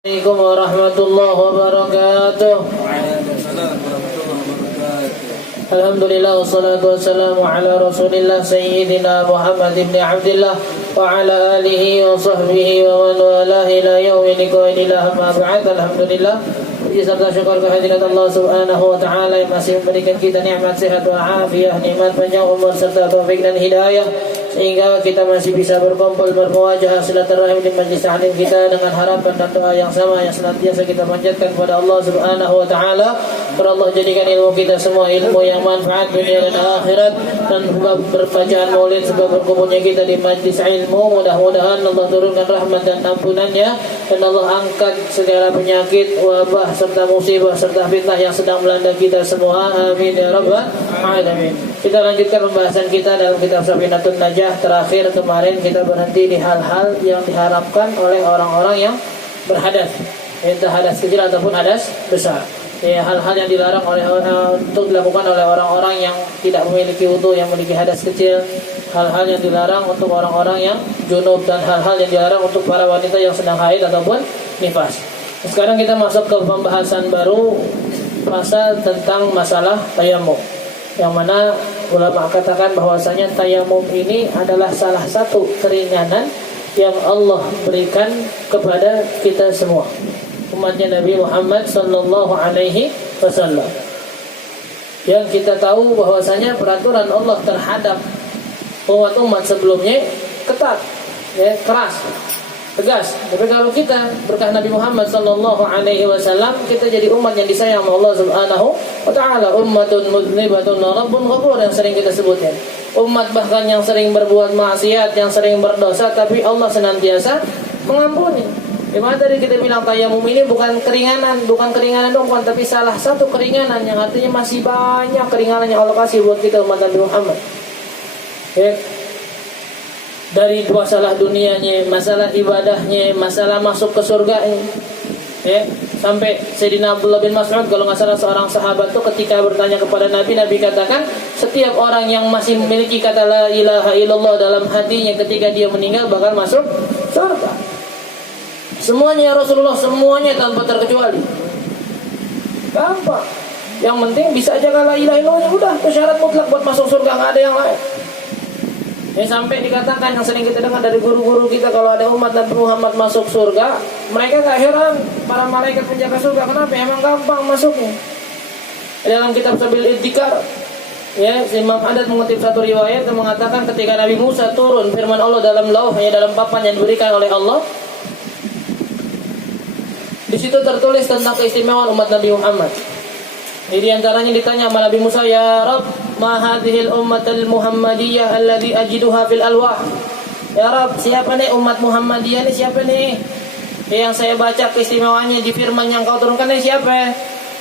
Assalamualaikum warahmatullahi wabarakatuh. Alhamdulillah wassalatu wassalamu ala Rasulillah Sayyidina Muhammad ibn Abdillah wa ala alihi wa sahbihi wa man walah ila yaumil qiyamah. Amma ba'd. Alhamdulillah, puji serta syukur kehadirat Allah Subhanahu wa taala yang masih memberikan kita nikmat sehat wa afiah, nikmat panjang umur serta taufik dan hidayah sehingga kita masih bisa berkumpul bermuajah silaturahim di majlis taklim kita dengan harapan dan doa yang sama yang senantiasa kita panjatkan kepada Allah Subhanahu wa taala. Allah jadikan ilmu kita semua ilmu yang manfaat dunia dan akhirat, dan berbacaan maulid sebab berkumpulnya kita di majlis ilmu. Mudah-mudahan Allah turunkan rahmat dan ampunannya, dan Allah angkat segala penyakit, wabah serta musibah serta fitnah yang sedang melanda kita semua. Amin ya rabbal alamin. Kita lanjutkan pembahasan kita dalam kitab Safinatun Najah. Terakhir kemarin kita berhenti di hal-hal yang diharapkan oleh orang-orang yang berhadas, entah hadas kecil ataupun hadas besar. Ya, hal-hal yang dilarang untuk dilakukan oleh orang-orang yang tidak memiliki wudu, yang memiliki hadas kecil, hal-hal yang dilarang untuk orang-orang yang junub, dan hal-hal yang dilarang untuk para wanita yang sedang haid ataupun nifas. Sekarang kita masuk ke pembahasan baru, pasal tentang masalah tayamum, yang mana ulama katakan bahwasanya tayamum ini adalah salah satu keringanan yang Allah berikan kepada kita semua, umatnya Nabi Muhammad sallallahu alaihi wasallam. Yang kita tahu bahwasanya peraturan Allah terhadap umat-umat sebelumnya ketat, ya, keras, tegas. Tapi kalau kita berkah Nabi Muhammad sallallahu alaihi wasallam, kita jadi umat yang disayang Allah Subhanahu wa taala, ummatun mudnibatun rabbun ghafur yang sering kita sebutkan. Umat bahkan yang sering berbuat maksiat, yang sering berdosa, tapi Allah senantiasa mengampuni. Dimana tadi kita bilang tayamum ini bukan keringanan doang, tapi salah satu keringanan yang artinya masih banyak keringanan yang Allah kasih buat kita umat Nabi Muhammad. Ya. Dari masalah dunianya, masalah ibadahnya, masalah masuk ke surganya, ya, sampai Sayyidina Abdullah bin Mas'ud kalau nggak salah seorang sahabat tuh ketika bertanya kepada Nabi katakan setiap orang yang masih memiliki kata la ilaha illallah dalam hatinya ketika dia meninggal bakal masuk surga. Semuanya ya Rasulullah, semuanya tanpa terkecuali. Gampang. Yang penting bisa jaga la ilaha illallah, udah itu syarat mutlak buat masuk surga, nggak ada yang lain. Ya, sampai dikatakan yang sering kita dengar dari guru-guru kita, kalau ada umat Nabi Muhammad masuk surga, mereka gak heran para malaikat penjaga surga. Kenapa? Emang gampang masuknya. Dalam kitab Sabil Idzikar, ya, Imam Haddad mengutip satu riwayat yang mengatakan ketika Nabi Musa turun firman Allah dalam lauh, ya, dalam papan yang diberikan oleh Allah, di situ tertulis tentang keistimewaan umat Nabi Muhammad. Di antaranya ditanya sama Nabi Musa, ya Rabb, ma hadhil ummatul Muhammadiyah alladhi ajiduha fil alwah. Ya Rabb, siapa nih umat Muhammadiyah nih, siapa nih? Yang saya baca keistimewaannya di firman yang kau turunkan nih siapa?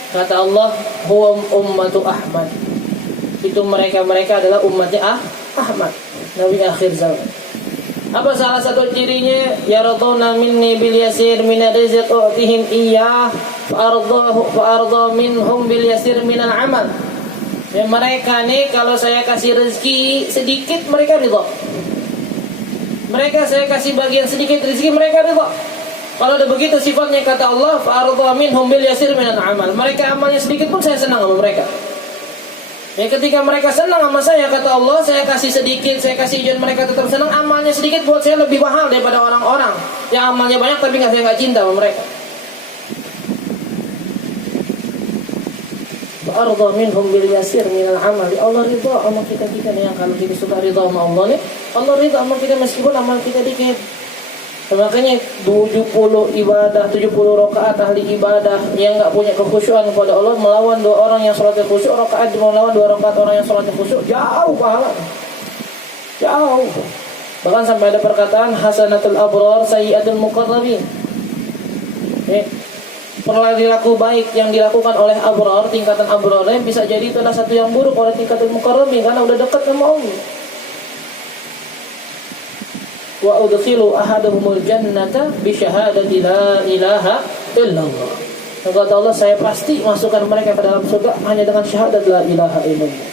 Kata Allah, huwa ummatu Ahmad. Itu mereka adalah umatnya Ahmad, Nabi akhir zaman. Apa salah satu cirinya? Yaraduna minni bil yasir min rizq u'tihim iyyah fa'arda minhum bil yasir min al-amal. Ya, mereka nih kalau saya kasih rezeki sedikit mereka ridha. Mereka saya kasih bagian sedikit rezeki mereka ridha. Kalau ada begitu sifatnya kata Allah, fa'arda minhum bil yasir min al-amal. Mereka amalnya sedikit pun saya senang sama mereka. Ya, ketika mereka senang sama saya, kata Allah, saya kasih sedikit, saya kasih ujian, mereka tetap senang. Amalnya sedikit buat saya lebih mahal daripada orang-orang yang amalnya banyak tapi saya nggak cinta sama mereka. Arda minhum bil yasir minal amal. Allah ridha sama kita nih, yang kalau kita suka ridha sama Allah nih, Allah ridha sama kita meskipun amal kita dikit. Makanya 70 ibadah, 70 rakaat ahli ibadah yang enggak punya kekhusyuan kepada Allah melawan dua orang yang salatnya khusyuk, rakaat melawan dua rakaat orang yang salatnya khusyuk, jauh pahala. Jauh. Bahkan sampai ada perkataan hasanatul abrar sayyi'atul muqarrabin. Perilaku baik yang dilakukan oleh abrar, tingkatan abrar bisa jadi itu adalah satu yang buruk oleh tingkatan muqarrabin karena udah dekat sama Allah. Wa udkhilu ahaduhumul jannata bi syahadati la ilaha illallah. Kata Allah, saya pasti masukkan mereka ke dalam surga hanya dengan syahadat la ilaha illallah.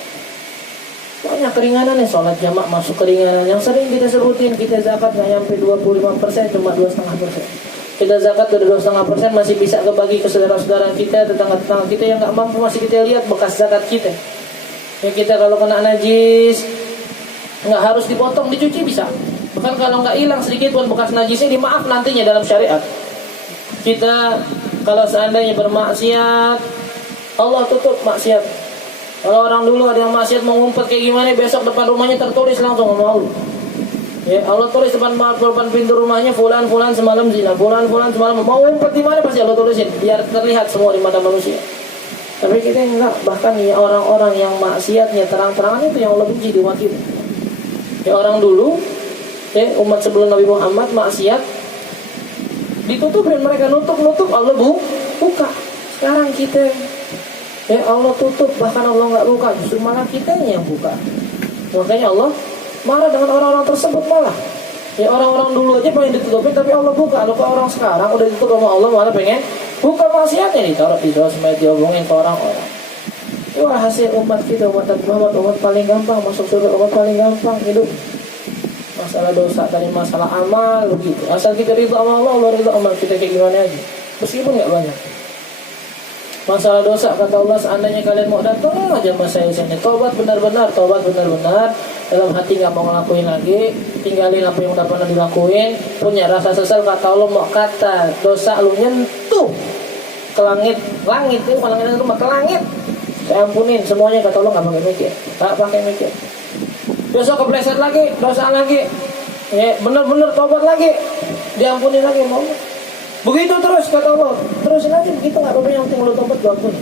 Banyak keringanan nih, sholat jamak masuk keringanan yang sering kita sebutin, kita zakat nggak nyampe 25%, cuma 2,5%. Kita zakat udah 2,5% masih bisa kebagi ke saudara-saudara kita, tetangga-tetangga kita yang nggak mampu, masih kita lihat bekas zakat kita. Ya kita kalau kena najis nggak harus dipotong, dicuci bisa. Bahkan kalau nggak hilang sedikit pun bekas najisnya, dimaaf nantinya dalam syariat. Kita kalau seandainya bermaksiat, Allah tutup maksiat. Kalau orang dulu ada yang maksiat mau ngumpet kayak gimana, besok depan rumahnya tertulis langsung sama Allah. Ya, Allah tulis depan pintu rumahnya, fulan semalam zina, fulan semalam mau ngumpet di mana pasti Allah tulisin biar terlihat semua di mata manusia. Tapi kita enggak, bahkan ya orang-orang yang maksiatnya terang-terangan itu yang Allah benci di umat kita. Ya orang dulu, ya umat sebelum Nabi Muhammad maksiat ditutupin, mereka nutup Allah buka. Sekarang kita ya Allah tutup, bahkan Allah nggak buka, justru malah kita yang buka. Makanya Allah marah dengan orang-orang tersebut malah. Ya orang-orang dulu aja pengen ditutupin tapi Allah buka. Kalau orang sekarang udah ditutup sama Allah malah pengen buka maksiatnya, ditaruh di sosmed, diomongin ke orang-orang. Wah, hasil umat kita, umat Muhammad, umat paling gampang masuk surga, umat paling gampang hidup. Masalah dosa tadi, masalah amal begitu. Asal kita ridho sama Allah, Allah ridho amal kita kayak gimana aja. Meskipun nggak banyak. Masalah dosa kata Allah, seandainya kalian mau datang aja masa ini, tobat benar-benar dalam hati nggak mau ngelakuin lagi, tinggalin apa yang udah pernah dilakuin, punya rasa sesal kata Allah, mau kata dosa lu nyentuh ke langit itu kalau langit itu ke langit, saya ampunin semuanya kata Allah, nggak pakai mikir. Besok kepleset lagi, dosa lagi, ya benar-benar tobat lagi, diampuni lagi mau. Begitu terus kata Allah, terusin aja begitu, nggak apa-apa, yang penting lu tobat lu ampuni.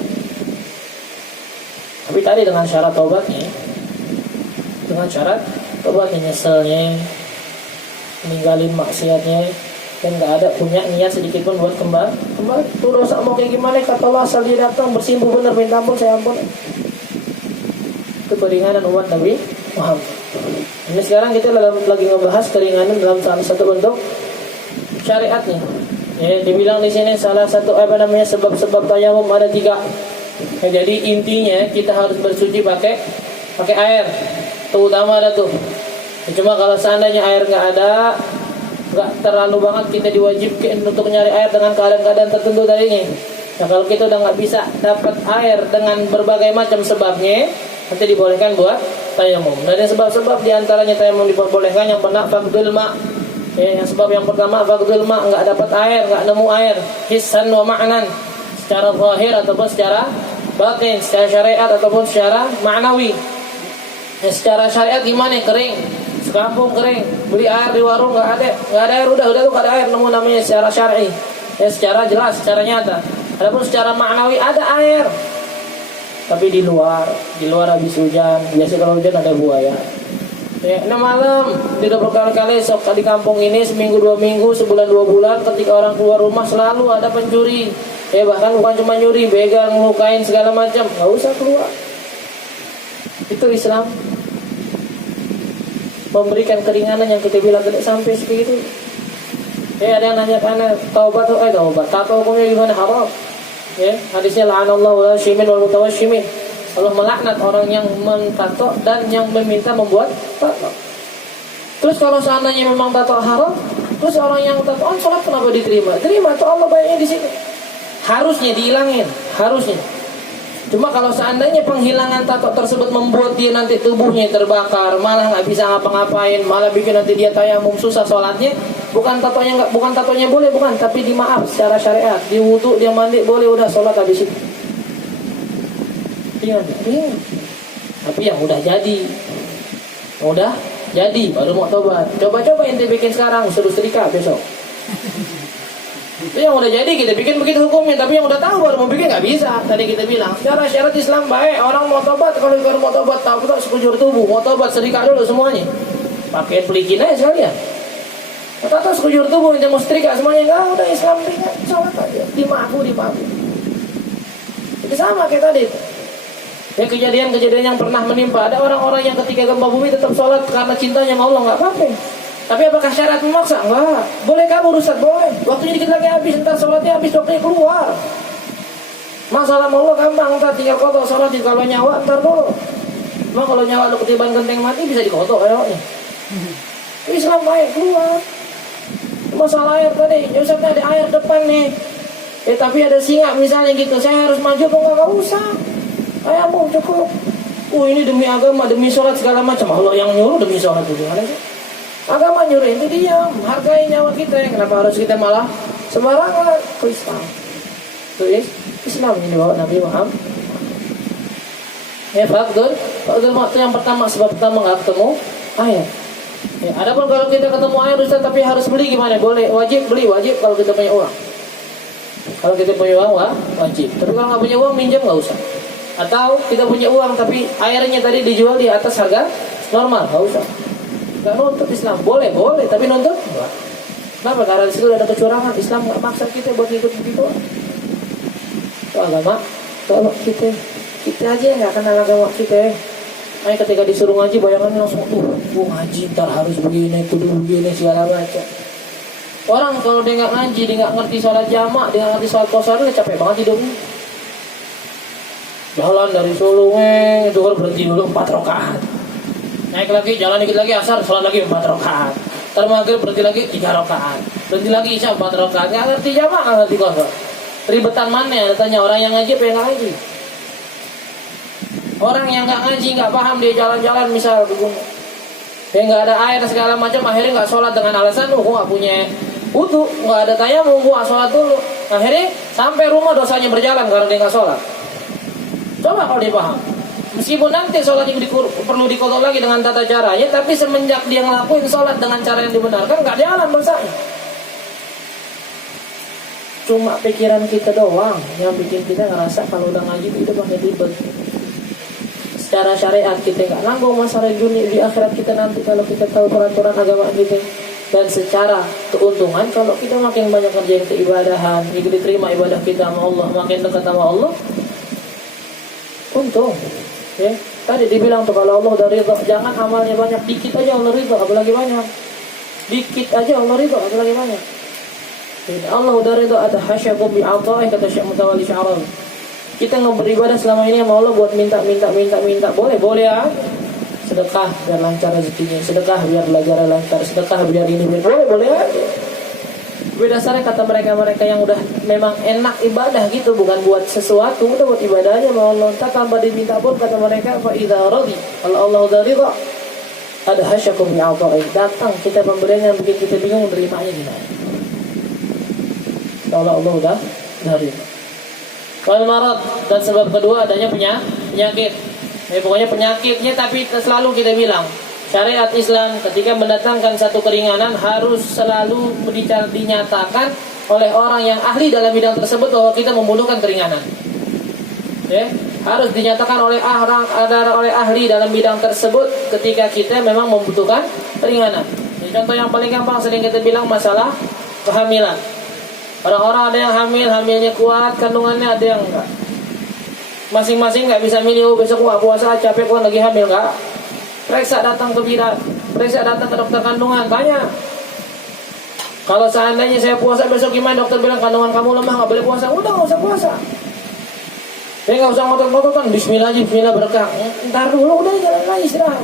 Tapi tadi dengan syarat tobatnya, nyeselnya, meninggalin maksiatnya, dan nggak ada punya niat sedikit pun buat kembali. Tuh dosa mau kayak gimana kata Allah, asal dia datang bersimpuh benar, minta ampun, saya ampun. Itu keringanan umat Nabi Muhammad. Ini sekarang kita lagi ngebahas keringanan dalam salah satu bentuk syariatnya. Ya, dibilang di sini salah satu sebab-sebab tayamum ada 3. Ya, jadi intinya kita harus bersuci pakai air. Itu utama ada tuh. Ya, cuma kalau seandainya air nggak ada, nggak terlalu banget kita diwajibkan untuk nyari air dengan keadaan-keadaan tertentu tadinya. Nah kalau kita udah nggak bisa dapat air dengan berbagai macam sebabnya, nanti dibolehkan buat tayamum. Dan sebab-sebab diantaranya tayamum diperbolehkan yang benar faqdul ma'. Ya, yang sebab yang pertama faqdul ma', enggak dapat air, enggak nemu air, hissan wa ma'nan, secara zahir ataupun secara batin, secara syariat ataupun secara ma'nawi. Ya, secara syariat gimana? Kering, sekampung kering, beli air di warung enggak ada air, udah tuh enggak ada air, nemu namanya secara syar'i. Ya, secara jelas, secara nyata. Adapun secara ma'nawi ada air. Tapi di luar habis hujan, biasa kalau hujan ada buaya. Ya, ini malam tidak berkali-kali sok di kampung ini, seminggu 2 minggu, sebulan 2 bulan, ketika orang keluar rumah selalu ada pencuri. Ya bahkan bukan cuma nyuri, begal, ngelukain segala macam, nggak usah keluar. Itu Islam memberikan keringanan yang kita bilang tidak sampai segitu. Ya ada yang nanya karena taubat, tato hukumnya gimana? Haram. Ya hadisnya la'anallahu al-shimin wal mutawashimin. Allah melaknat orang yang mentato dan yang meminta membuat tato. Terus kalau seandainya memang tato haram, terus orang yang tatoan sholat kenapa diterima? Terima, tuh Allah baiknya di sini. Harusnya dihilangin, harusnya. Cuma kalau seandainya penghilangan tato tersebut membuat dia nanti tubuhnya terbakar, malah nggak bisa ngapa-ngapain, malah bikin nanti dia tayamum susah sholatnya, bukan tatonya boleh, bukan, tapi dimaaf secara syariat, di wudu dia mandi boleh, udah sholat habis itu. Iya. Tapi yang udah jadi baru mau tobat. Coba ente bikin sekarang, suruh setrika besok. Itu yang udah jadi kita bikin begitu hukumnya, tapi yang udah tahu baru mau bikin nggak bisa. Tadi kita bilang secara syariat Islam baik, orang mau tobat, kalau mau tobat tahu sekujur tubuh, mau tobat setrika dulu semuanya. Pakai pelikin aja sekalian. Atau sekujur tubuh ente mau setrika semuanya, enggak, udah Islam ringan, sholat aja, dimaafu. Itu sama kayak tadi. Ya kejadian-kejadian yang pernah menimpa, ada orang-orang yang ketika gempa bumi tetap sholat karena cintanya sama Allah, nggak apa-apa. Tapi apakah syarat memaksa? Enggak. Boleh kamu Ustaz? Boleh. Waktunya dikit lagi habis, ntar sholatnya habis, waktunya keluar. Masalah sama Allah gampang, ntar tinggal kotor sholat. Kalau nyawa ntar dulu. Emang kalau nyawa lu ketiban genteng mati bisa dikotok kayaknya. Islam baik, keluar. Cuma masalah air tadi, ya Ustaz ada air depan nih. Tapi ada singa misalnya gitu, saya harus maju apa enggak usah. Ayahmu cukup. Ini demi agama, demi sholat segala macam. Allah yang nyuruh demi sholat itu ada sih. Agama nyuruh itu diam, hargai nyawa kita. Kenapa harus kita malah sembarangan ke Islam? Itu Islam ini bawa Nabi Muhammad. Ya faktor waktu yang pertama, sebab pertama nggak ketemu air. Ya, adapun kalau kita ketemu air Ustaz tapi harus beli gimana? Boleh, wajib beli, wajib kalau kita punya uang. Kalau kita punya uang wajib. Tapi kalau nggak punya uang minjem nggak usah. Atau kita punya uang tapi airnya tadi dijual di atas harga normal, nggak usah. Nggak nuntut Islam, boleh tapi nuntut enggak. Kenapa? Karena di situ ada kecurangan. Islam nggak maksa kita buat ikut begitu. Itu agama, kalau kita aja nggak kenal agama kita. Makanya ketika disuruh ngaji bayangannya langsung ngaji ntar harus begini, kudu begini segala macam. Orang kalau dia nggak ngaji, dia nggak ngerti sholat jamak, dia nggak ngerti sholat qashar, dia capek banget hidupnya. Jalan dari Solo itu kan berhenti dulu 4 rakaat. Naik lagi, jalan dikit lagi asar, sholat lagi 4 rakaat. Ntar maghrib berhenti lagi 3 rakaat. Berhenti lagi isya 4 rakaat. Nggak ngerti jamak, nggak ngerti qashar. Ribetan mana ya? Tanya orang yang ngaji apa yang nggak ngaji? Orang yang nggak ngaji, nggak paham, dia jalan-jalan misal dia nggak ada air segala macam, akhirnya nggak sholat dengan alasan gua nggak punya wudu, nggak ada tayamum, gua nggak sholat dulu. Akhirnya sampai rumah dosanya berjalan karena dia nggak sholat. Coba kalau dia paham, meskipun nanti sholatnya perlu dikodok lagi dengan tata caranya, tapi semenjak dia ngelakuin sholat dengan cara yang dibenarkan, nggak jalan dosanya. Cuma pikiran kita doang yang bikin kita ngerasa kalau udah ngaji itu pakai ribet. Secara syariat kita nggak nanggung masalah dunia di akhirat kita nanti kalau kita tahu peraturan agama kita. Dan secara keuntungan kalau kita makin banyak kerjain keibadahan, diterima ibadah kita sama Allah, makin dekat sama Allah, untung. Ya, tadi dibilang tuh kalau Allah udah ridha, jangan amalnya banyak, dikit aja Allah ridha, apalagi banyak. Dikit aja Allah ridha, apalagi banyak. Allah udah ridha, atahasyakum bi'ata'i, kata Syekh Mutawalli Sya'rawi. Kita beribadah selama ini sama Allah buat minta. Boleh ya. Sedekah biar lancar rezekinya, sedekah biar belajar lancar, sedekah biar ini biar boleh aja. Berdasarnya kata mereka yang udah memang enak ibadah gitu, bukan buat sesuatu, udah buat ibadahnya sama Allah. Tak tanpa diminta pun kata mereka fa idza radi, kalau Allah udah ridha, ada hasyakum bi'ata'i, datang kita pemberian yang bikin kita bingung menerimanya gimana. Kalau Allah udah dari wal marad, dan sebab kedua adanya penyakit. Pokoknya penyakitnya, tapi selalu kita bilang syariat Islam ketika mendatangkan satu keringanan harus selalu dinyatakan oleh orang yang ahli dalam bidang tersebut bahwa kita membutuhkan keringanan. Harus dinyatakan oleh ahli dalam bidang tersebut ketika kita memang membutuhkan keringanan. Contoh yang paling gampang sering kita bilang masalah kehamilan. Orang-orang ada yang hamilnya kuat, kandungannya ada yang enggak. Masing-masing enggak bisa milih, besok gua puasa capek gua lagi hamil enggak. Periksa datang ke bidan, periksa datang ke dokter kandungan, tanya. Kalau seandainya saya puasa besok gimana? Dokter bilang kandungan kamu lemah, enggak boleh puasa. Udah enggak usah puasa. Saya enggak usah ngotot-ngototan, bismillah berkah. Entar dulu udah jalan lagi istirahat.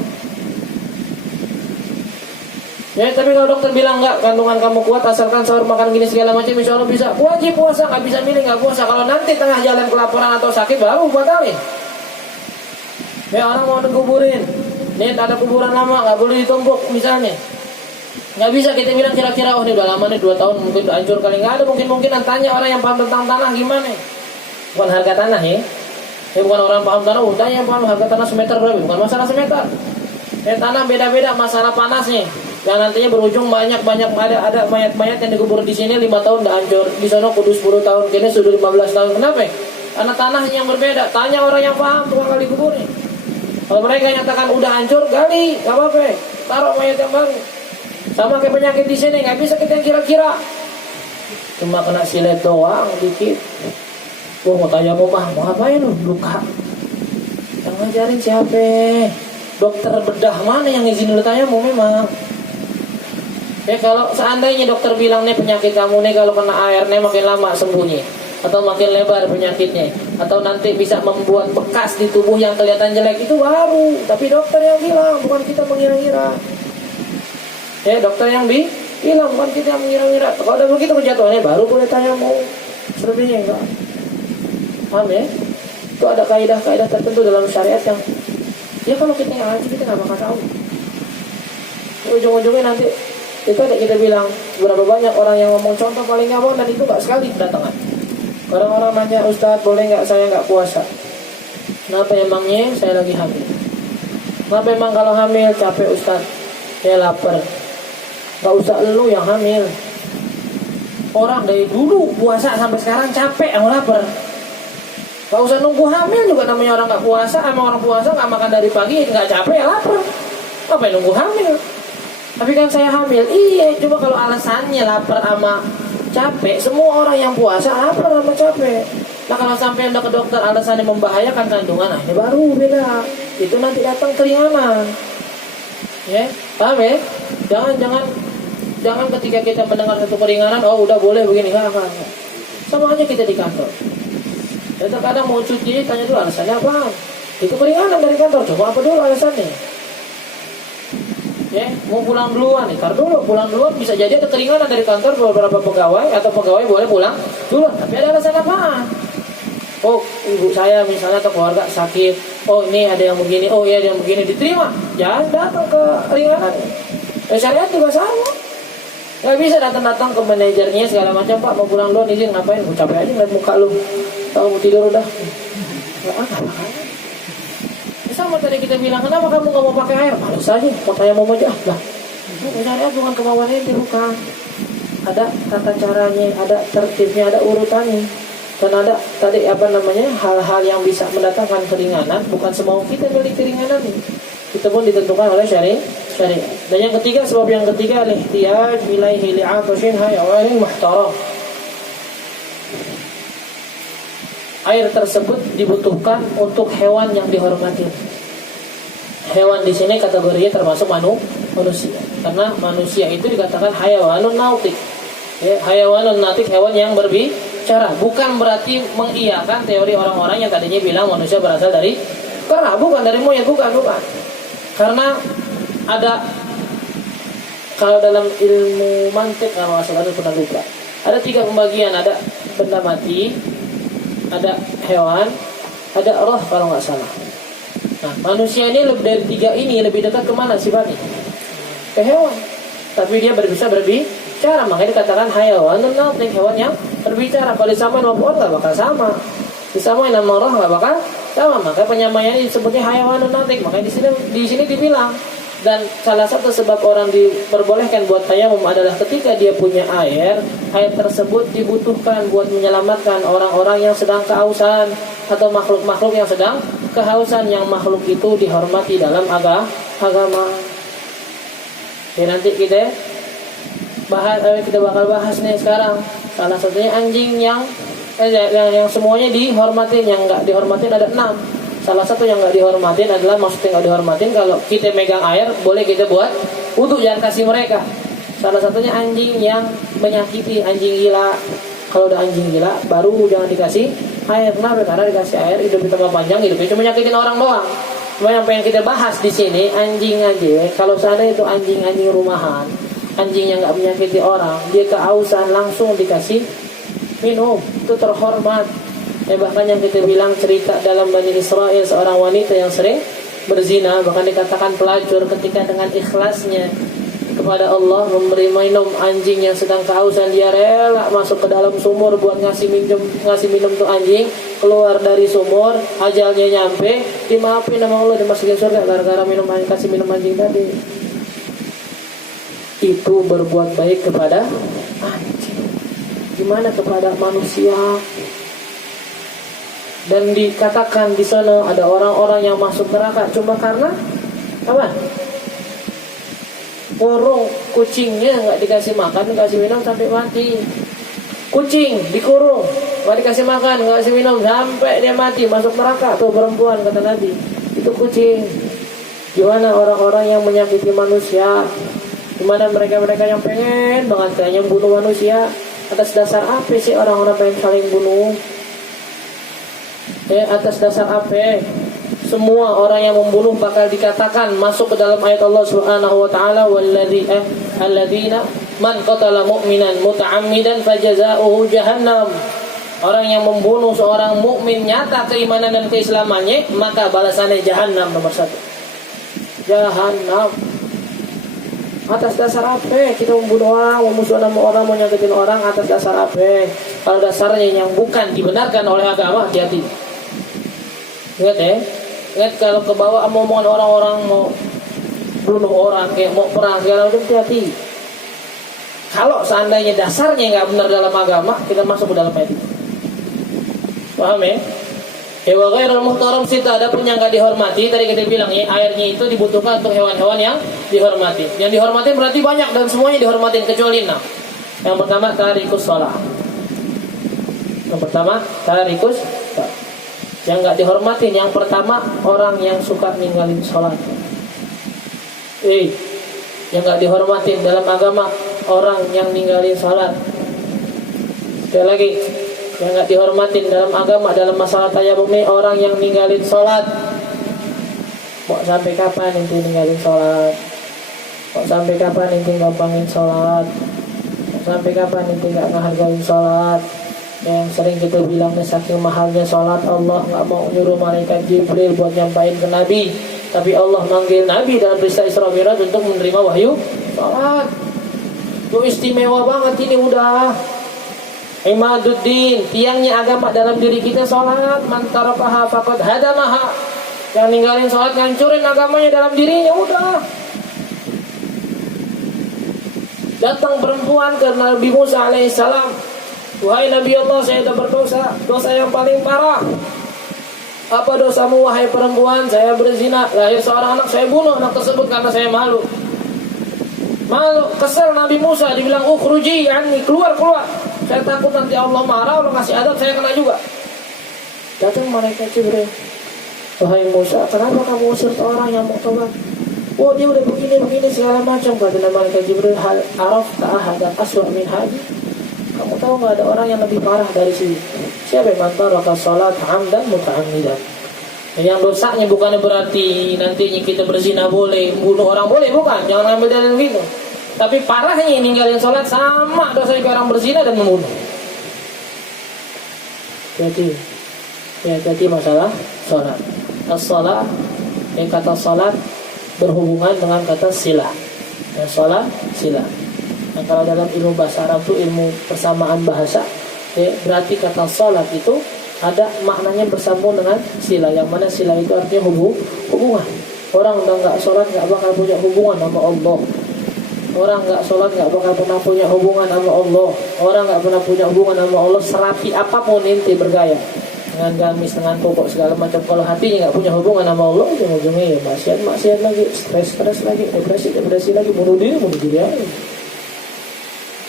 Ya, tapi kalau dokter bilang enggak, kandungan kamu kuat asalkan sahur makan gini segala macam, insya Allah bisa. Wajib puasa, nggak bisa milih nggak puasa. Kalau nanti tengah jalan kelaparan atau sakit baru batalin. Ya, orang mau dikuburin, nih ada kuburan lama nggak boleh ditumpuk misalnya. Nggak bisa kita bilang kira-kira ini udah lama nih 2 tahun mungkin udah hancur kali, nggak ada mungkin tanya orang yang paham tentang tanah gimana. Bukan harga tanah ya. Bukan orang paham tanah, tanya yang paham harga tanah semeter berapa, bukan masalah semeter. Tanah beda-beda masalah panasnya. Yang nantinya berujung banyak ada mayat-mayat yang dikubur di sini 5 tahun udah hancur, di sana kudu 10 tahun, kini sudah 15 tahun. Kenapa? Karena tanahnya yang berbeda. Tanya orang yang paham tukang gali kubur nih. Kalau mereka nyatakan udah hancur, gali, nggak apa-apa, taruh mayat yang baru. Sama kayak penyakit di sini, nggak bisa kita kira-kira. Cuma kena silet doang dikit. Mau tanya mau ngapain lu? Luka. Yang ngajarin siapa? Dokter bedah mana yang izin lu tanya mau memang? Kalau seandainya dokter bilang nih penyakit kamu nih kalau kena air nih makin lama sembuhnya, atau makin lebar penyakitnya, atau nanti bisa membuat bekas di tubuh yang kelihatan jelek, itu baru. Tapi dokter yang bilang, bukan kita mengira-ngira. Dokter yang Hilang, bukan kita mengira-ngira. Kalau udah begitu kejatuhannya baru boleh tayamum. Selebihnya enggak. Paham ya? Itu ada kaidah-kaidah tertentu dalam syariat yang ya kalau kita ngaji kita nggak bakal tahu. Ujung-ujungnya nanti itu ada kita bilang berapa banyak orang yang ngomong contoh paling gampang dan itu nggak sekali kedatangan. Orang-orang nanya, Ustaz boleh nggak saya nggak puasa? Kenapa emangnya saya lagi hamil? Kenapa emang kalau hamil capek Ustaz? Saya lapar. Gak usah lu yang hamil. Orang dari dulu puasa sampai sekarang capek yang lapar. Gak usah nunggu hamil juga namanya orang gak puasa. Emang orang puasa gak makan dari pagi gak capek ya lapar. Ngapain nunggu hamil? Tapi kan saya hamil. Iya, coba kalau alasannya lapar sama capek, semua orang yang puasa lapar sama capek. Nah kalau sampai anda ke dokter alasannya membahayakan kandungan, nah ini baru beda. Itu nanti datang keringanan. Ya, paham ya? Jangan ketika kita mendengar satu keringanan, oh udah boleh begini, enggak. Sama aja kita di kantor. Dan terkadang mau cuti, tanya dulu alasannya apa? Itu keringanan dari kantor, coba apa dulu alasannya? Ya, mau pulang duluan nih, tar dulu pulang duluan bisa jadi ada keringanan dari kantor beberapa pegawai atau pegawai boleh pulang duluan, tapi ada alasan apa? Oh, ibu saya misalnya atau keluarga sakit. Oh, ini ada yang begini. Oh, iya ada yang begini, diterima. Jangan datang ke keringanan. Syariat juga sama. Gak bisa datang ke manajernya segala macam, Pak mau pulang duluan izin ngapain? Gue capek aja ngeliat muka lu. Tahu mau tidur udah. Gak apa-apa. Sama tadi kita bilang, kenapa kamu gak mau pakai air? Males aja, mau tayamum aja. Lah, syariat bukan kemauan ente, bukan. Ada tata caranya, ada tertibnya, ada urutannya. Dan ada tadi hal-hal yang bisa mendatangkan keringanan, bukan semau kita beli keringanan ini. Itu pun ditentukan oleh syariat. Dan yang ketiga, sebab yang ketiga, ihtiyaj ilaihi li'atashin hayawanin muhtaram. Air tersebut dibutuhkan untuk hewan yang dihormati. Hewan di sini kategorinya termasuk manusia. Karena manusia itu dikatakan hayawanun nautik. Ya, hayawanun nautik, hewan yang berbicara. Bukan berarti mengiyakan teori orang-orang yang tadinya bilang manusia berasal dari kera, bukan dari monyet, bukan. Karena ada, kalau dalam ilmu mantik, kalau masalah pernah lupa, ada 3 pembagian. Ada benda mati, ada hewan, ada roh kalau nggak salah. Nah, manusia ini lebih dari 3 ini lebih dekat kemana sifatnya? Ke hewan. Tapi dia bisa berbicara, makanya dikatakan hayawan nautik, hewan yang berbicara. Kalau disamain sama orang nggak bakal sama. Disamain sama roh nggak bakal sama. Makanya penyamaian ini disebutnya hayawan nautik. Makanya di sini dibilang. Dan salah satu sebab orang diperbolehkan buat tayamum adalah ketika dia punya air tersebut dibutuhkan buat menyelamatkan orang-orang yang sedang kehausan atau makhluk-makhluk yang sedang kehausan, yang makhluk itu dihormati dalam agama. Ya, nanti kita bakal bahas nih sekarang. Salah satunya anjing yang semuanya dihormatin, yang nggak dihormatin ada 6. Salah satu yang nggak dihormatin adalah, maksudnya nggak dihormatin kalau kita megang air boleh kita buat wudu, jangan kasih mereka. Salah satunya anjing yang menyakiti, anjing gila. Kalau udah anjing gila baru jangan dikasih air. Kenapa? Karena dikasih air hidup tambah panjang, hidupnya cuma nyakitin orang doang. Cuma yang pengen kita bahas di sini anjing aja. Kalau seandainya itu anjing rumahan, anjing yang nggak menyakiti orang, dia kehausan langsung dikasih minum, itu terhormat. Bahkan yang kita bilang cerita dalam Bani Israel, seorang wanita yang sering berzina, bahkan dikatakan pelacur, ketika dengan ikhlasnya kepada Allah memberi minum anjing yang sedang kehausan, dia rela masuk ke dalam sumur buat ngasih minum tuh anjing, keluar dari sumur, ajalnya nyampe, dimaafin sama Allah, dimasukin surga gara-gara kasih minum anjing tadi. Itu berbuat baik kepada anjing. Gimana kepada manusia? Dan dikatakan di sana ada orang-orang yang masuk neraka cuma karena apa? Kurung kucingnya nggak dikasih makan, dikasih minum sampai mati. Kucing dikurung, nggak dikasih makan, nggak dikasih minum sampai dia mati, masuk neraka. Tuh perempuan kata Nabi, itu kucing. Gimana orang-orang yang menyakiti manusia? Gimana mereka-mereka yang pengen banget kayaknya bunuh manusia? Atas dasar apa sih orang-orang pengen saling bunuh? Atas dasar apa? Semua orang yang membunuh bakal dikatakan masuk ke dalam ayat Allah Subhanahu wa taala, alladzina Man qatala mu'minan muta'ammidan fajazaohu jahannam. Orang yang membunuh seorang mukmin nyata keimanan dan keislamannya, maka balasannya jahannam nomor 1. Jahannam. Atas dasar apa kita membunuh orang, memusuhi nama orang, mau nyakitin orang, atas dasar apa? Kalau dasarnya yang bukan dibenarkan oleh agama, hati-hati. Ingat ya, ingat kalau ke bawah omongan orang-orang mau bunuh orang, kayak mau perang segala macam, hati-hati. Kalau seandainya dasarnya nggak benar dalam agama, kita masuk ke dalam ayat itu. Paham ya? Wa ghairul muhtaram sita, ada pun yang enggak dihormati. Tadi kita bilang ya, airnya itu dibutuhkan untuk hewan-hewan yang dihormati. Yang dihormati berarti banyak dan semuanya dihormatin kecuali 6. Yang pertama tarikus shalah. Yang pertama tarikus shalah. Yang enggak dihormatin yang pertama orang yang suka ninggalin salat. Yang enggak dihormatin dalam agama orang yang ninggalin salat. Sekali lagi, yang enggak dihormatin dalam agama dalam masalah tayamum ini orang yang ninggalin sholat. Mau sampai kapan nanti ninggalin sholat? Mau sampai kapan nanti gampangin sholat? Mau sampai kapan nanti nggak ngehargain sholat? Yang sering kita bilang nih, saking mahalnya sholat, Allah nggak mau nyuruh malaikat Jibril buat nyampain ke Nabi, tapi Allah manggil Nabi dalam peristiwa Isra Mi'raj untuk menerima wahyu sholat. Itu istimewa banget ini udah. Imaduddin, tiangnya agama dalam diri kita sholat. Man tarakaha faqad hadamaha. Yang ninggalin sholat ngancurin agamanya dalam dirinya, udah. Datang perempuan ke Nabi Musa alaihissalam, wahai Nabi Allah, saya sudah berdosa, dosa yang paling parah. Apa dosamu wahai perempuan? Saya berzina, lahir seorang anak, saya bunuh anak tersebut karena saya malu. Malu, kesel Nabi Musa, dibilang ukhruji anni, keluar. Saya takut nanti Allah marah, Allah kasih adab, saya kena juga. Datang malaikat Jibril, wahai Musa, kenapa kamu usir orang yang mau tobat? Oh, dia udah begini segala macam. Kata malaikat Jibril, hal arafta ahadan aswa min hadi. Kamu tahu nggak ada orang yang lebih parah dari sini? Siapa yang taraka salat hamdan muta'ammidan? Yang dosanya bukannya berarti nantinya kita berzina boleh, bunuh orang boleh, bukan. Jangan ambil dalil gitu. Tapi parahnya ninggalin sholat sama dosa kayak orang berzina dan membunuh. Jadi masalah sholat. As-sholat, yang kata sholat berhubungan dengan kata silah. Sholat, silah. Nah, kalau dalam ilmu bahasa Arab itu ilmu persamaan bahasa, berarti kata sholat itu ada maknanya bersambung dengan silah. Yang mana silah itu artinya hubungan. Orang udah nggak sholat nggak bakal punya hubungan sama Allah. Orang nggak sholat nggak bakal pernah punya hubungan sama Allah. Orang nggak pernah punya hubungan sama Allah serapi apapun inti bergaya dengan gamis, dengan pokok segala macam. Kalau hatinya nggak punya hubungan sama Allah, ujung-ujungnya ya maksiat lagi, stres lagi, depresi lagi, bunuh diri aja.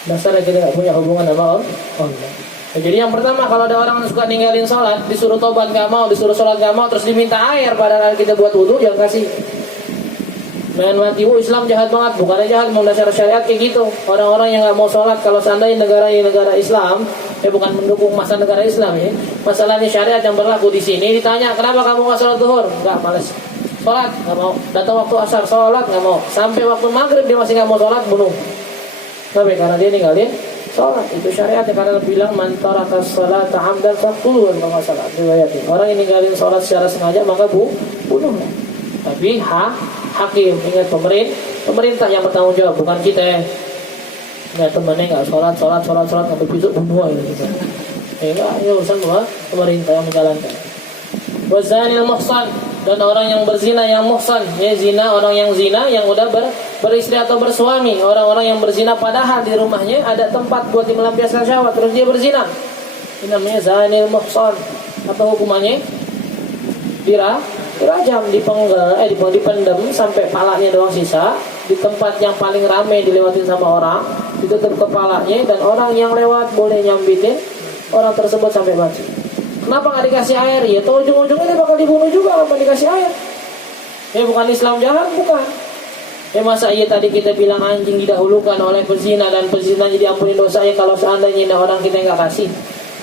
Dasarnya kita nggak punya hubungan sama Allah. Jadi yang pertama, kalau ada orang yang suka ninggalin sholat, disuruh tobat nggak mau, disuruh sholat nggak mau, terus diminta air padahal kita buat wudu, jangan kasih. Main mati, Islam jahat banget. Bukannya jahat, mau dasar syariat kayak gitu. Orang-orang yang nggak mau sholat, kalau seandainya negara Islam, bukan mendukung masa negara Islam ya. Masalahnya syariat yang berlaku di sini, ditanya kenapa kamu nggak sholat zuhur? Nggak, malas. Sholat nggak mau. Datang waktu asar sholat nggak mau. Sampai waktu maghrib dia masih nggak mau sholat, bunuh. Tapi karena dia ninggalin sholat, itu syariatnya. Karena bilang man taraka sholata hamdan faqtuluhu, kalau nggak salah riwayatnya. Orang yang ninggalin sholat secara sengaja maka bunuh. Tapi hakim, ingat pemerintah yang bertanggung jawab, bukan kita ya. Nggak temannya nggak sholat ngambil pisau bunuh gitu. Enggak, ini urusan pemerintah yang menjalankan. Wazanil muhsan, dan orang yang berzina yang muhsan, ya zina, orang yang zina yang udah beristri atau bersuami. Orang-orang yang berzina padahal di rumahnya ada tempat buat melampiaskan syahwat, terus dia berzina. Ini namanya zanil muhsan. Apa hukumannya? Dirajam, dipendam sampai palanya doang sisa, di tempat yang paling ramai dilewatin sama orang, ditutup kepalanya, dan orang yang lewat boleh nyambitin orang tersebut sampai mati. Kenapa nggak dikasih air? Ya tuh ujung-ujungnya dia bakal dibunuh juga kalau dikasih air. Ya bukan Islam jahat, bukan. Ya masa iya tadi kita bilang anjing didahulukan oleh pezina dan pezina jadi ampunin dosa, ya kalau seandainya orang kita nggak kasih,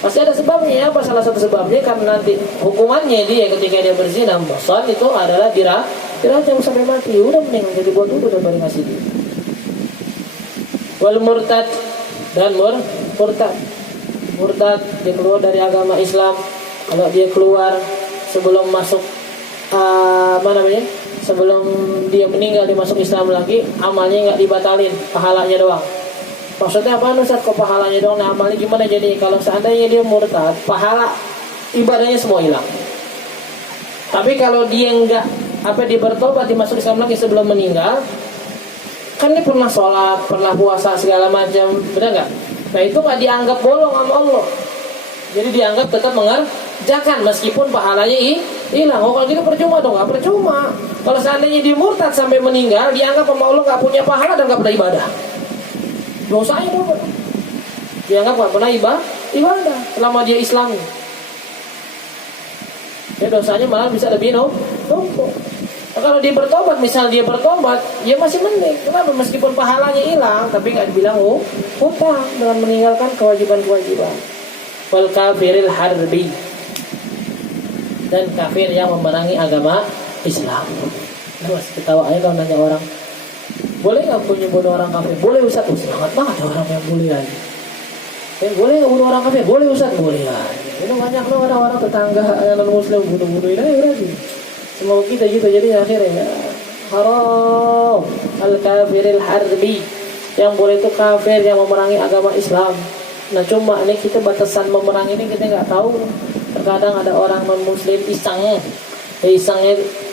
pasti ada sebabnya. Apa salah satu sebabnya? Karena nanti hukumannya dia ketika dia berzina muhsan itu adalah dirajam sampai mati. Udah mendingan jadi buat dulu daripada ngasih dia. Wal murtad dan murtad. Murtad dia keluar dari agama Islam. Kalau dia keluar sebelum masuk sebelum dia meninggal dia masuk Islam lagi, amalnya nggak dibatalin, pahalanya doang. Maksudnya apa Ustaz? Kok pahalanya doang? Nah, amalnya gimana jadi? Kalau seandainya dia murtad, pahala ibadahnya semua hilang. Tapi kalau dia dia bertobat, dia masuk Islam lagi sebelum meninggal, kan dia pernah sholat, pernah puasa segala macam, benar nggak? Nah itu nggak dianggap bolong sama Allah. Jadi dianggap tetap mengerjakan meskipun pahalanya hilang. Oh kalau gitu percuma dong? Nggak percuma. Kalau seandainya dia murtad sampai meninggal, dianggap sama Allah nggak punya pahala dan nggak pernah ibadah. Dosanya dong. Dianggap nggak pernah ibadah selama dia Islam. Ya dosanya malah bisa lebih numpuk. Nah, kalau dia bertobat, misal dia bertobat, ya masih mending. Kenapa? Meskipun pahalanya hilang, tapi nggak dibilang hutang dengan meninggalkan kewajiban-kewajiban. Wal kafiril harbi, dan kafir yang memerangi agama Islam. Nah, ketawa aja kalau nanya orang, boleh nggak punya bunuh orang kafir? Boleh Ustaz. Semangat banget orang yang boleh aja. Boleh nggak bunuh orang kafir? Boleh Ustaz. Boleh aja. Itu banyak loh orang tetangga non muslim bunuh-bunuhin aja berarti. Semoga kita gitu jadi akhirnya haram al kafiril harbi, yang boleh itu kafir yang memerangi agama Islam. Nah cuma ini kita batasan memerangi ini kita nggak tahu. Terkadang ada orang non muslim isengnya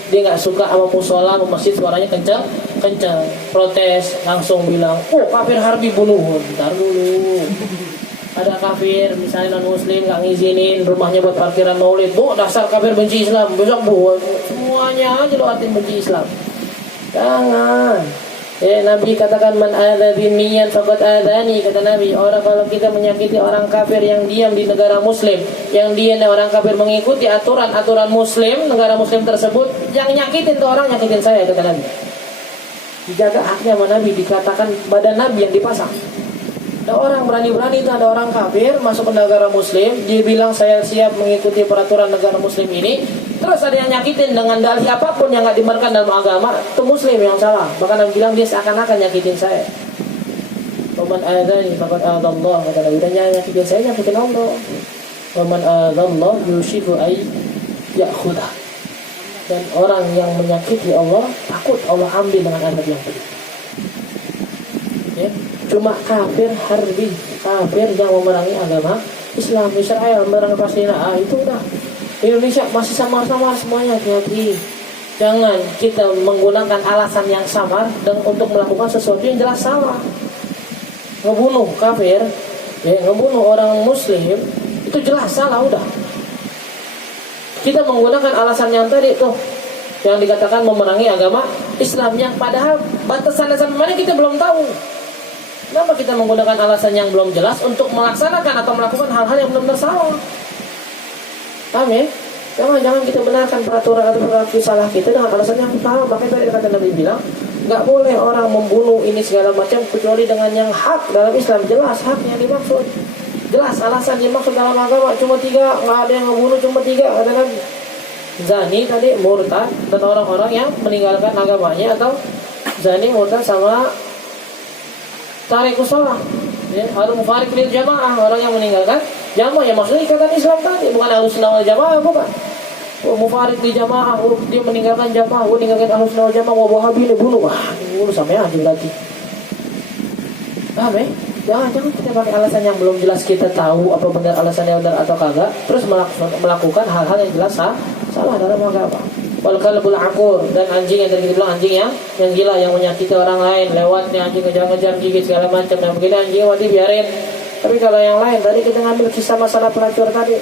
dia nggak suka sama musola, sama masjid suaranya kencang, protes langsung bilang, oh kafir harbi bunuh. Bentar dulu. Ada kafir misalnya non muslim nggak ngizinin rumahnya buat parkiran maulid, bu dasar kafir benci Islam, besok bu semuanya aja lo artiin benci Islam. Jangan. Nabi katakan man adza dhimmiyan faqad adzani, kata Nabi, orang kalau kita menyakiti orang kafir yang diam di negara muslim, yang dia orang kafir mengikuti aturan muslim, negara muslim tersebut, yang nyakitin tuh orang nyakitin saya, kata Nabi. Dijaga haknya sama Nabi, dikatakan badan Nabi yang dipasang. Ada orang berani-berani itu, ada orang kafir masuk ke negara muslim, dia bilang saya siap mengikuti peraturan negara muslim ini, terus ada yang nyakitin dengan dalih apapun yang nggak dibenarkan dalam agama, itu muslim yang salah. Bahkan Nabi bilang dia seakan-akan nyakitin saya. Waman adzani faqad adzallah, kata Nabi, dan yang nyakitin saya nyakitin Allah. Waman adzallah yushiku ay ya'khudah, dan orang yang menyakiti Allah takut Allah ambil dengan adab yang pedih. Ya. Cuma kafir harbi, kafir yang memerangi agama Islam. Israel memerangi Palestina, itu udah. Indonesia masih samar-samar semuanya, hati-hati. Jangan kita menggunakan alasan yang samar dan untuk melakukan sesuatu yang jelas salah. Ngebunuh kafir, ngebunuh orang muslim, itu jelas salah udah. Kita menggunakan alasan yang tadi tuh, yang dikatakan memerangi agama Islam, yang padahal batasan-batasan mana kita belum tahu. Kenapa kita menggunakan alasan yang belum jelas untuk melaksanakan atau melakukan hal-hal yang benar-benar salah? Paham ya? Jangan kita benarkan peraturan atau perilaku salah kita dengan alasan yang salah. Makanya tadi kata Nabi bilang, nggak boleh orang membunuh ini segala macam kecuali dengan yang hak dalam Islam. Jelas hak yang dimaksud, jelas alasan yang dimaksud dalam agama. Cuma 3, nggak ada yang membunuh, cuma 3 ada Nabi. Zani tadi, murtad, dan orang-orang yang meninggalkan agamanya, atau zani, murtad, sama tarikus sholat, harus mufarik lil jamaah, orang yang meninggalkan jamaah. Ya maksudnya ikatan Islam tadi, bukan Ahlussunnah wal Jamaah, bukan. Mufarik di jamaah, dia meninggalkan jamaah, meninggalkan Ahlussunnah wal Jamaah, Wahabi ini bunuh, bunuh sampai aja berarti. Paham ya? Jangan kita pakai alasan yang belum jelas, kita tahu apa benar alasannya benar atau kagak, terus melakukan hal-hal yang jelas salah dalam agama. Wal kalbul aqur, dan anjing yang tadi kita bilang, anjing yang gila, yang menyakiti orang lain, lewatnya anjing kejar-kejar, gigit segala macam. Nah begini anjing mati biarin. Tapi kalau yang lain, tadi kita ngambil kisah masalah pelacur tadi,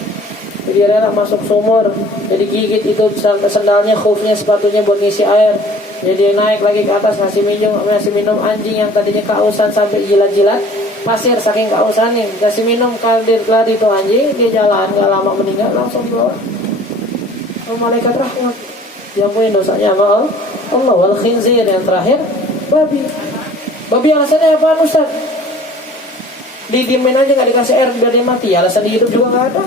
dia rela masuk sumur, jadi gigit itu sendalnya, khufnya, sepatunya buat ngisi air, jadi naik lagi ke atas ngasih minum anjing yang tadinya kausan sampai jilat-jilat pasir saking kausan nih, kasih minum, kadir lari itu anjing, dia jalan, nggak lama meninggal, langsung bawa malaikat rahmat diampunin dosanya sama Allah. Wal khinzir, yang terakhir babi alasannya apa Ustaz? Didiemin aja, nggak dikasih air biar dia mati, alasan di hidup juga nggak ada.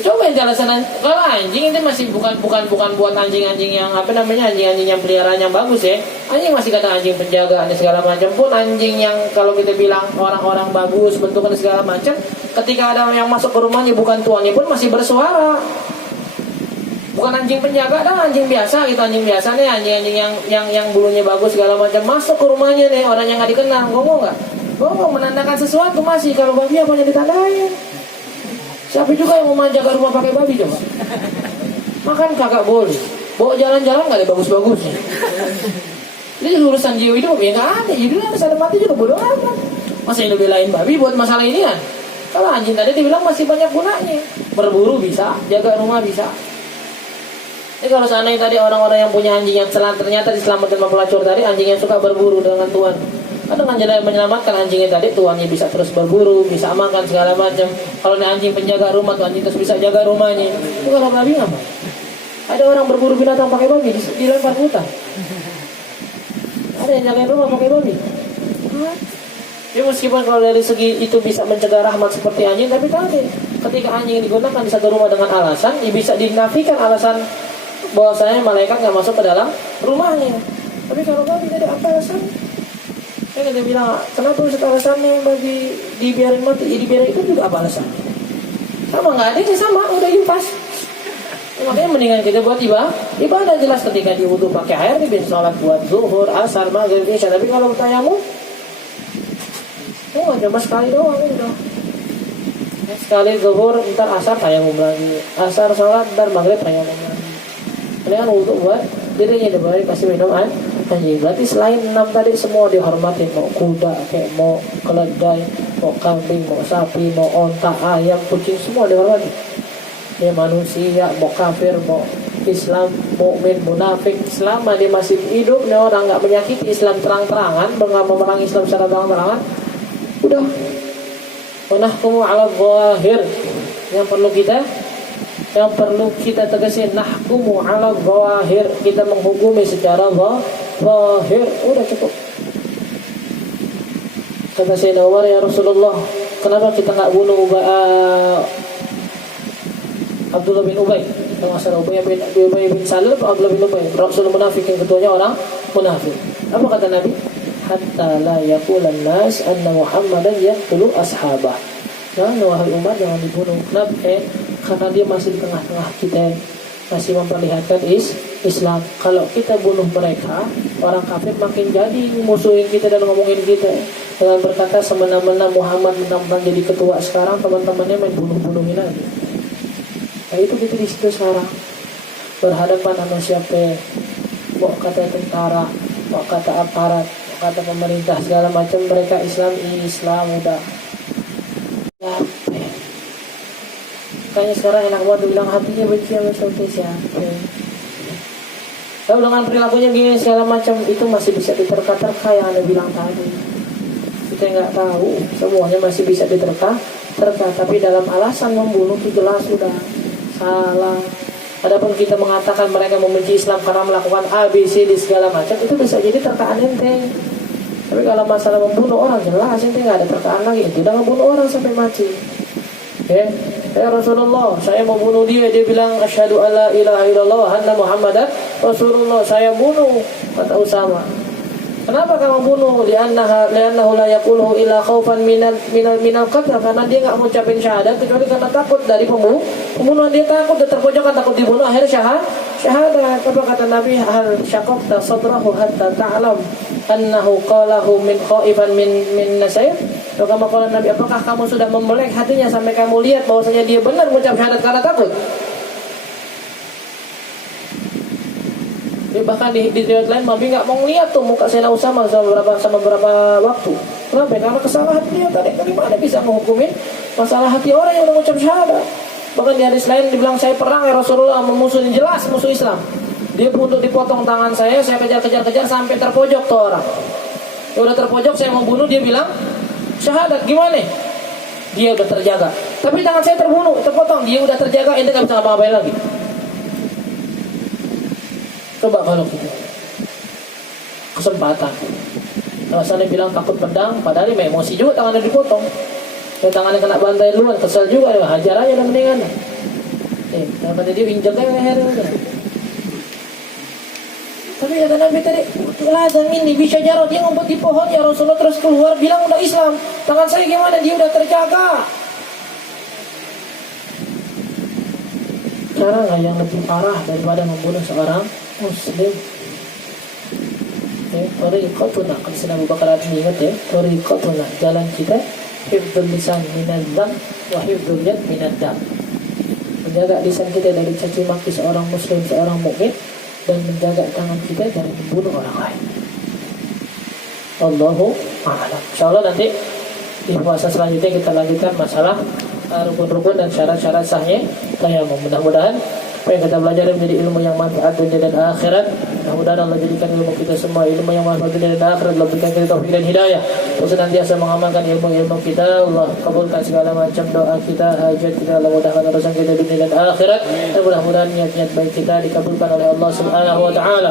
Coba yang jelasan kalau anjing itu masih bukan buat anjing-anjing yang anjing-anjing yang peliharaan yang bagus ya. Anjing masih kata anjing penjaga dan segala macam pun anjing yang kalau kita bilang orang-orang bagus bentuknya segala macam, ketika ada yang masuk ke rumahnya bukan tuannya pun masih bersuara. Bukan anjing penjaga dah, anjing biasa gitu, anjing biasa nih, anjing-anjing yang bulunya bagus segala macam masuk ke rumahnya nih orang yang nggak dikenal, ngomong nggak? Ngomong menandakan sesuatu masih. Kalau babi apa yang ditandain? Siapa juga yang mau menjaga rumah pakai babi coba? Makan kagak boleh, bawa jalan-jalan nggak ada bagus-bagusnya. Ini urusan jiwa hidup ya nggak ada, jadi ada mati juga bodoh amat. Masa yang belain babi buat masalah ini kan? Kalau anjing tadi dibilang masih banyak gunanya, berburu bisa, jaga rumah bisa. Ini kalau seandainya tadi orang-orang yang punya anjing yang ternyata diselamatkan sama pelacur tadi, anjing yang suka berburu dengan tuan, kan dengan menyelamatkan anjingnya tadi, tuannya bisa terus berburu, bisa makan segala macam. Kalau ini anjing penjaga rumah, tuh anjing terus bisa jaga rumahnya. Itu kalau babi apa? Ada orang berburu binatang pakai babi, dilempar hutan. Ada yang jagain rumah pakai babi. Ya meskipun kalau dari segi itu bisa mencegah rahmat seperti anjing, tapi tadi ketika anjing digunakan di satu rumah dengan alasan, ya bisa dinafikan alasan bahwasanya malaikat nggak masuk ke dalam rumahnya. Tapi kalau babi tadi apa alasan? Saya kita bilang, kenapa Ustaz alasannya bagi dibiarin mati? Ya dibiarin itu juga apa alasan? Sama nggak ada sih sama, udah impas. Makanya mendingan kita buat ibadah jelas ketika dia wudu pakai air, dia bisa sholat buat zuhur, asar, maghrib, isya. Tapi kalau tayamum, cuma sekali doang udah. Sekali zuhur, ntar asar tayamum lagi, asar sholat, ntar maghrib tayamum lagi. Kalian wudu buat dirinya diberi kasih minum anjing. Berarti selain 6 tadi semua dihormati, mau kuda, kayak mau keledai, mau kambing, mau sapi, mau onta, ayam, kucing semua dihormati. Dia manusia, mau kafir, mau Islam, mukmin, munafik, selama dia masih hidup, dia orang nggak menyakiti Islam terang-terangan, nggak memerangi Islam secara terang-terangan, udah. Wanahkumu ala zahir. Yang perlu kita tegasin, nahkumu ala zahir, kita menghukumi secara zahir, udah cukup. Kata Sayyidina Umar, ya Rasulullah, kenapa kita nggak bunuh Abdullah bin Ubay? Masalah Ubay bin Salul atau Abdullah bin Ubay, Rasul munafik yang ketuanya orang munafik. Apa kata Nabi? Hatta la yaqulan nas anna Muhammadan yaqtulu ashabah. Jangan wahai umat, jangan dibunuh. Kenapa? Karena dia masih di tengah-tengah kita, masih memperlihatkan Islam. Kalau kita bunuh mereka, orang kafir makin jadi musuhin kita dan ngomongin kita dengan berkata semena-mena Muhammad mentang-mentang jadi ketua sekarang, teman-temannya main bunuh-bunuhin lagi. Nah itu kita di situ sekarang berhadapan sama siapa? Mau kata tentara, mau kata aparat, mau kata pemerintah segala macam, mereka Islam udah. Kayaknya sekarang enak banget bilang hatinya benci sama siapa. Kalau dengan perilakunya gini segala macam, itu masih bisa diterka-terka yang Anda bilang tadi. Kita nggak tahu, semuanya masih bisa diterka. Tapi dalam alasan membunuh itu jelas sudah salah. Adapun kita mengatakan mereka membenci Islam karena melakukan A, B, C, D segala macam, itu bisa jadi terkaan ente. Tapi kalau masalah membunuh orang, jelas ente nggak ada terkaan lagi. Itu udah membunuh orang sampai mati. Ya Rasulullah, saya mau bunuh dia. Dia bilang asyhadu alla ilaha illallah wa anna Muhammadan Rasulullah. Saya bunuh, kata Usama. Kenapa kamu bunuh? Li'annahu la yaquluhu illa khaufan minal qatl. Karena dia enggak mengucapin syahadat kecuali karena takut dari pembunuhan. Dia takut, dia terpojokan, takut dibunuh, akhirnya syahadat. Apa kata Nabi? Hal syaqaqta sadrahu hatta ta'lam annahu qalahu min khaifan min nasayf. Kama qala Nabi, apakah kamu sudah membelek hatinya sampai kamu lihat bahwasanya dia benar mengucap syahadat karena takut? Bahkan di riwayat lain Nabi nggak mau ngeliat tuh muka Sayyidina Usama sama beberapa waktu. Kenapa? Karena kesalahan dia tadi. Dari mana bisa menghukumin masalah hati orang yang udah mengucap syahadat? Bahkan di hadis lain dibilang, saya perang ya Rasulullah memusuhi, jelas musuh Islam. Dia butuh dipotong tangan saya kejar sampai terpojok tuh orang. Ya udah terpojok, saya mau bunuh, dia bilang syahadat, gimana? Dia udah terjaga. Tapi tangan saya terpotong, dia udah terjaga, ente nggak bisa ngapa-ngapain lagi. Coba kalau gitu kesempatan, alasannya bilang takut pedang, padahal emosi juga tangannya dipotong. Kalau tangannya kena bantai duluan, kesel juga ya, hajar aja lah mendingan. Kata dia injak aja lehernya. Tapi kata Nabi tadi, lazam ini bisa jarot, dia ngumpet di pohon ya Rasulullah, terus keluar bilang udah Islam. Tangan saya gimana? Dia udah terjaga. Cara nggak yang lebih parah daripada membunuh seorang Muslim? Tariqatuna, kan sedang Abu Bakar ingat ya, tariqatuna, jalan kita, hifdzul lisan minadz dzam wa hifdzul yad minadz dam. Menjaga lisan kita dari caci maki seorang Muslim, seorang mukmin, dan menjaga tangan kita dari membunuh orang lain. Allahu a'lam. Insyaallah nanti di puasa selanjutnya kita lanjutkan masalah rukun-rukun dan syarat-syarat sahnya tayamum. Mudah-mudahan apa yang kita belajar menjadi ilmu yang manfaat dunia dan akhirat. Mudah-mudahan Allah jadikan ilmu kita semua ilmu yang manfaat dunia dan akhirat. Allah berikan kita taufik dan hidayah untuk senantiasa mengamalkan ilmu-ilmu kita. Allah kabulkan segala macam doa kita, hajat kita, Allah mudahkan urusan kita dunia dan akhirat, dan mudah-mudahan niat-niat baik kita dikabulkan oleh Allah Subhanahu wa taala.